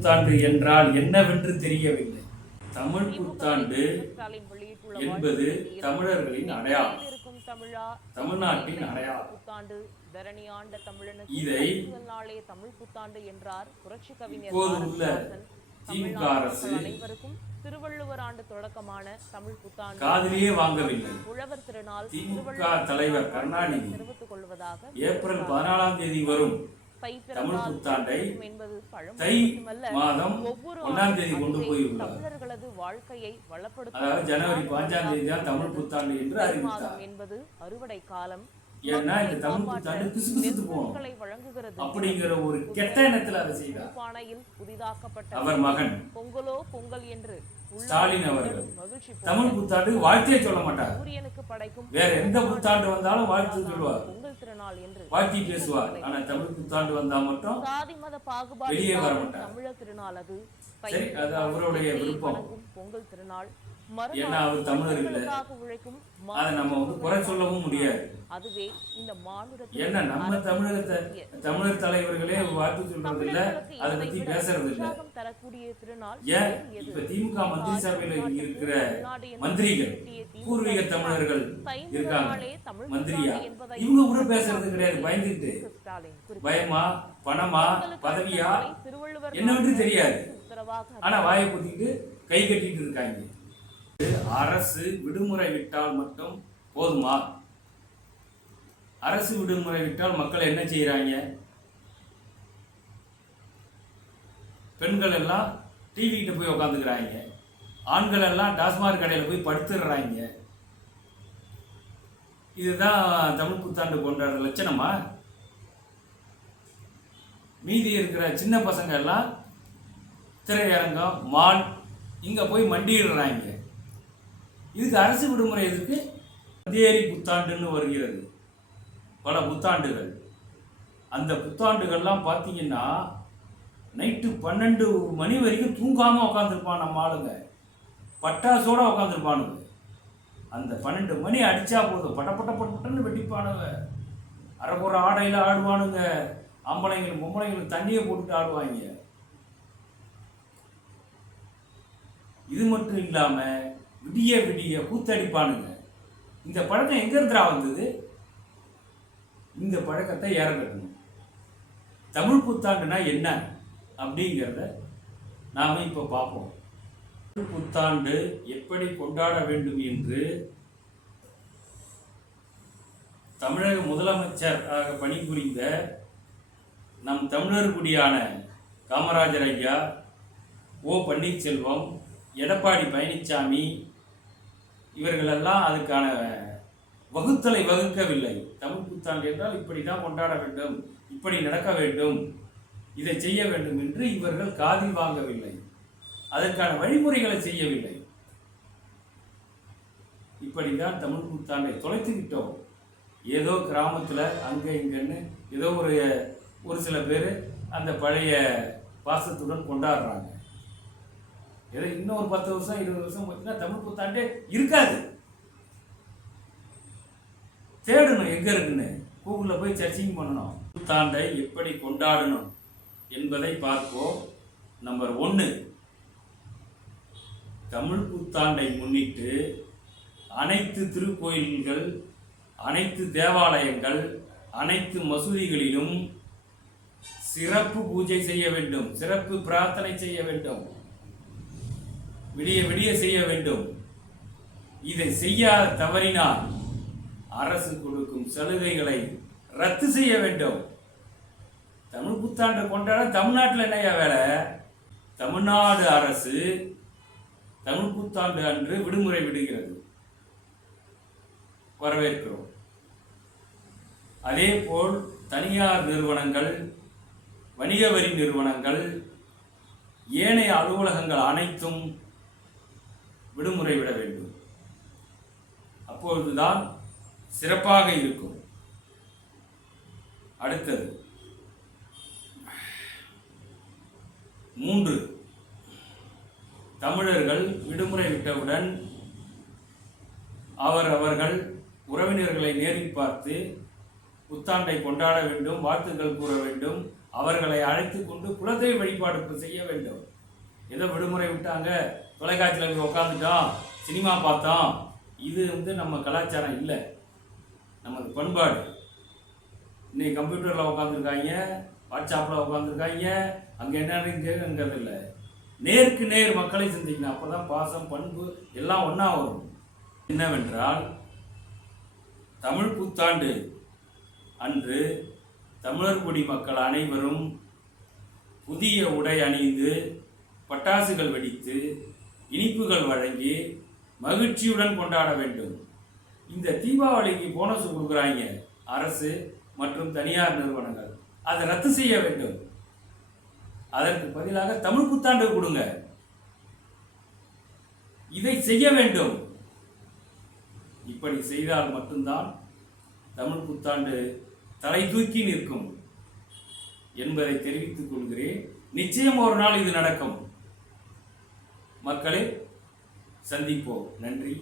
புத்தாண்டு என்றால் என்னவென்று தெரியவில்லை. தமிழ் புத்தாண்டு என்பது தமிழர்களின் அடையாளம், தமிழ்நாட்டின் அடையாளம். இதை இப்போது உள்ள திமுக அரசு திருவள்ளுவர் ஆண்டு தொடக்கமான தமிழ் புத்தாண்டு காதிலேயே வாங்கவில்லை. உழவர் திருநாள் திமுக தலைவர் கருணாநிதி தெரிவித்துக் கொள்வதாக ஏப்ரல் 14ஆம் தேதி வரும் தமிழ் புத்தாண்டை தை மாதம் 1ஆம் தேதி கொண்டு போயுள்ளார். தமிழர்களது வாழ்க்கையை வளப்படுத்த, அதாவது ஜனவரி 5ஆம் தேதி தான் தமிழ் புத்தாண்டு என்று அறிவித்தார். என்பது அறுவடை காலம். ஏன்னா இந்த தமிழ் புத்தாண்டு பிசுபிசுத்து போகணும் அப்படிங்கிற ஒரு கெட்ட எண்ணத்தில் அதை செய்தார். அவர் மகன் பொங்கல் என்று ஸ்டாலின் அவர்கள் தமிழ் புத்தாண்டு வாழ்த்தையே சொல்ல மாட்டார். வேற எந்த புத்தாண்டு வந்தாலும் வாழ்த்து சொல்லுவார், வாழ்த்தி பேசுவார். ஆனா தமிழ் புத்தாண்டு வந்தா மட்டும் வெளியே வர மாட்டார். தமிழர் திருநாள் அது. சரி, அது அவருடைய விருப்பம். பொங்கல் திருநாள் ஏன்னா அவர் தமிழர் இல்லை, அதை நம்ம குறை சொல்லவும் முடியாது. அதுவே இந்த ஏன்னா நம்ம தமிழர் தலைவர்களே வாழ்த்து சொல்றது இல்ல, அதை பத்தி பேசுறது இல்ல. ஏன் இப்ப திமுக மந்திரி சபையில இருக்கிற மந்திரிகள் பூர்வீக தமிழர்கள் இருக்காங்க, மந்திரியா, இவங்க கூட பேசுறது கிடையாது. பயந்துட்டு பயமா, பணமா, பதவியா என்னவென்று தெரியாது. ஆனா வாயை குத்திட்டு கை கட்டிட்டு இருக்காங்க. அரசு விடுமுறை விட்டால் மட்டும் போதுமா? அரசு விடுமுறை விட்டால் மக்கள் என்ன செய்யறாங்க? பெண்கள் எல்லாம் டிவி கிட்ட போய் உட்காந்துக்கிறாங்க, ஆண்கள் எல்லாம் டாஸ்மாக் கடையில் போய் படுத்துடுறாங்க. இதுதான் தமிழ் புத்தாண்டு கொண்டாடுற லட்சணமா? மீதி இருக்கிற சின்ன பசங்க எல்லாம் திரையரங்கம், மால், இங்க போய் மண்டிடுறாங்க. இதுக்கு அரசு விடுமுறை எதுக்கு? தேரி புத்தாண்டுன்னு வருகிறது, பல புத்தாண்டுகள். அந்த புத்தாண்டுகள்லாம் பார்த்தீங்கன்னா நைட்டு 12 மணி வரைக்கும் தூங்காமல் உட்காந்துருப்பான் நம்ம ஆளுங்க, பட்டாசோடு உட்காந்துருப்பானுங்க. அந்த 12 மணி அடித்தா போதும் பட்டன்னு வெட்டிப்பானுங்க. அரைக்குற ஆடையில் ஆடுவானுங்க. ஆம்பளைங்களும் பொம்பளைங்களும் தண்ணியை போட்டுட்டு ஆடுவாங்க. இது மட்டும் இல்லாமல் விடிய விடிய கூத்தடிப்பானுங்க. இந்த பழக்கம் எங்கிருந்துடா வந்தது? இந்த பழக்கத்தை இறங்கணும். தமிழ் புத்தாண்டுனா என்ன அப்படிங்கிறத நாம் இப்போ பார்ப்போம். தமிழ் புத்தாண்டு எப்படி கொண்டாட வேண்டும் என்று தமிழக முதலமைச்சராக பணிபுரிந்த நம் தமிழர் குடியான காமராஜர் ஐயா, ஓ பன்னீர்செல்வம், எடப்பாடி பழனிசாமி இவர்களெல்லாம் அதுக்கான வகுத்தலை வகுக்கவில்லை. தமிழ் புத்தாண்டு என்றால் இப்படி தான் கொண்டாட வேண்டும், இப்படி நடக்க வேண்டும், இதை செய்ய வேண்டும் என்று இவர்கள் காதில் வாங்கவில்லை. அதற்கான வழிமுறைகளை செய்யவில்லை. இப்படிதான் தமிழ் புத்தாண்டை தொலைத்து விட்டோம். ஏதோ கிராமத்தில் அங்கே இங்கன்னு ஏதோ ஒரு சில பேர் அந்த பழைய பாசத்துடன் கொண்டாடுறாங்க. ஏதோ இன்னும் ஒரு 10 வருஷம் 20 வருஷம் பார்த்தீங்கன்னா தமிழ் புத்தாண்டே இருக்காது. தேடணும் எங்க இருக்குன்னு, கூகுளில் போய் சர்ச்சிங் பண்ணணும். புத்தாண்டை எப்படி கொண்டாடணும் என்பதை பார்ப்போம். நம்பர் 1, தமிழ் புத்தாண்டை முன்னிட்டு அனைத்து திருக்கோயில்கள், அனைத்து தேவாலயங்கள், அனைத்து மசூதிகளிலும் சிறப்பு பூஜை செய்ய வேண்டும், சிறப்பு பிரார்த்தனை செய்ய வேண்டும், விடிய விடிய செய்ய வேண்டும். இதை செய்ய தவறினால் அரசு கொடுக்கும் சலுகைகளை ரத்து செய்ய வேண்டும். தமிழ் புத்தாண்டு கொண்டாட தமிழ்நாட்டில் என்னையா வேலை? தமிழ்நாடு அரசு தமிழ் புத்தாண்டு அன்று விடுமுறை விடுகிறது, வரவேற்கிறோம். அதே போல் தனியார் நிறுவனங்கள், வணிக வரி நிறுவனங்கள், ஏனைய அலுவலகங்கள் அனைத்தும் விடுமுறை விட வேண்டும். அப்பொழுதுதான் சிறப்பாக இருக்கும். அடுத்தது 3, தமிழர்கள் விடுமுறை விட்டவுடன் அவர்கள் உறவினர்களை நேரில் பார்த்து புத்தாண்டை கொண்டாட வேண்டும், வாழ்த்துக்கள் கூற வேண்டும், அவர்களை அழைத்து கொண்டு குலதெய்வ வழிபாடு செய்ய வேண்டும். ஏதோ விடுமுறை விட்டாங்க, தொலைக்காட்சியில் போய் உட்காந்துட்டோம், சினிமா பார்த்தோம், இது நம்ம கலாச்சாரம் இல்லை, நமது பண்பாடு. இன்னைக்கு கம்ப்யூட்டரில் உட்காந்துருக்காங்க, வாட்ஸ்அப்பில் உட்காந்துருக்காங்க, அங்கே என்னங்கிறது இல்லை. நேருக்கு நேர் மக்களை சிந்திக்கணும், அப்போ தான் பாசம் பண்பு எல்லாம் ஒன்றா வரும். என்னவென்றால் தமிழ் புத்தாண்டு அன்று தமிழர் குடி மக்கள் அனைவரும் புதிய உடை அணிந்து பட்டாசுகள் வெடித்து இனிப்புகள் வழங்கி மகிழ்ச்சியுடன் கொண்டாட வேண்டும். இந்த தீபாவளிக்கு போனஸ் கொடுக்குறாங்க அரசு மற்றும் தனியார் நிறுவனங்கள், அதை ரத்து செய்ய வேண்டும். அதற்கு பதிலாக தமிழ் புத்தாண்டு கொடுங்க. இதை செய்ய வேண்டும். இப்படி செய்தால் மட்டும்தான் தமிழ் புத்தாண்டு தலை தூக்கி நிற்கும் என்பதை தெரிவித்துக் கொள்கிறேன். நிச்சயம் ஒரு நாள் இது நடக்கும். மக்களை சந்திப்போம். நன்றி.